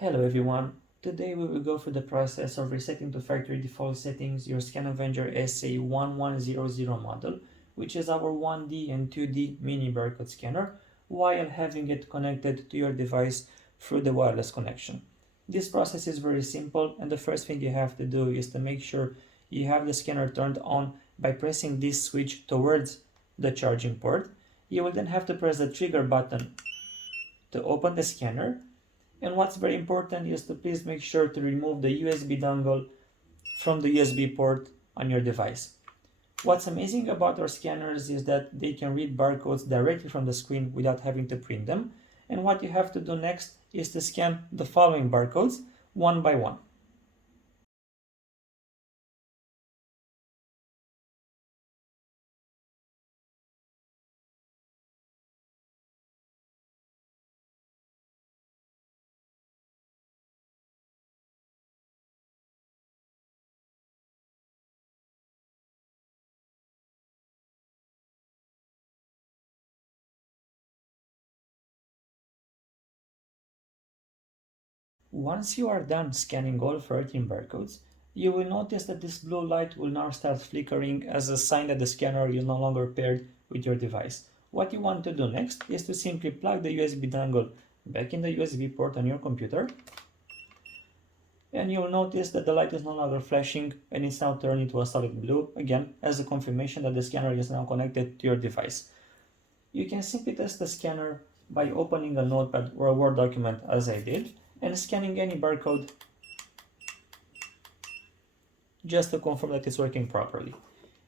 Hello everyone, today we will go through the process of resetting to factory default settings your ScanAvenger SA1100 model, which is our 1D and 2D mini barcode scanner, while having it connected to your device through the wireless connection. This process is very simple, and the first thing you have to do is to make sure you have the scanner turned on by pressing this switch towards the charging port. You will then have to press the trigger button to open the scanner. And what's very important is to please make sure to remove the USB dongle from the USB port on your device. What's amazing about our scanners is that they can read barcodes directly from the screen without having to print them. And what you have to do next is to scan the following barcodes one by one. Once you are done scanning all 13 barcodes, you will notice that this blue light will now start flickering as a sign that the scanner is no longer paired with your device. What you want to do next is to simply plug the USB dongle back in the USB port on your computer, and you'll notice that the light is no longer flashing and it's now turned into a solid blue, again as a confirmation that the scanner is now connected to your device. You can simply test the scanner by opening a notepad or a Word document as I did, and scanning any barcode just to confirm that it's working properly.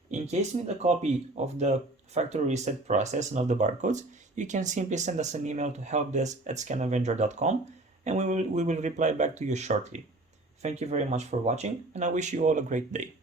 In case you need a copy of the factory reset process and of the barcodes, you can simply send us an email to helpdesk@scanavenger.com, and we will reply back to you shortly. Thank you very much for watching, and I wish you all a great day.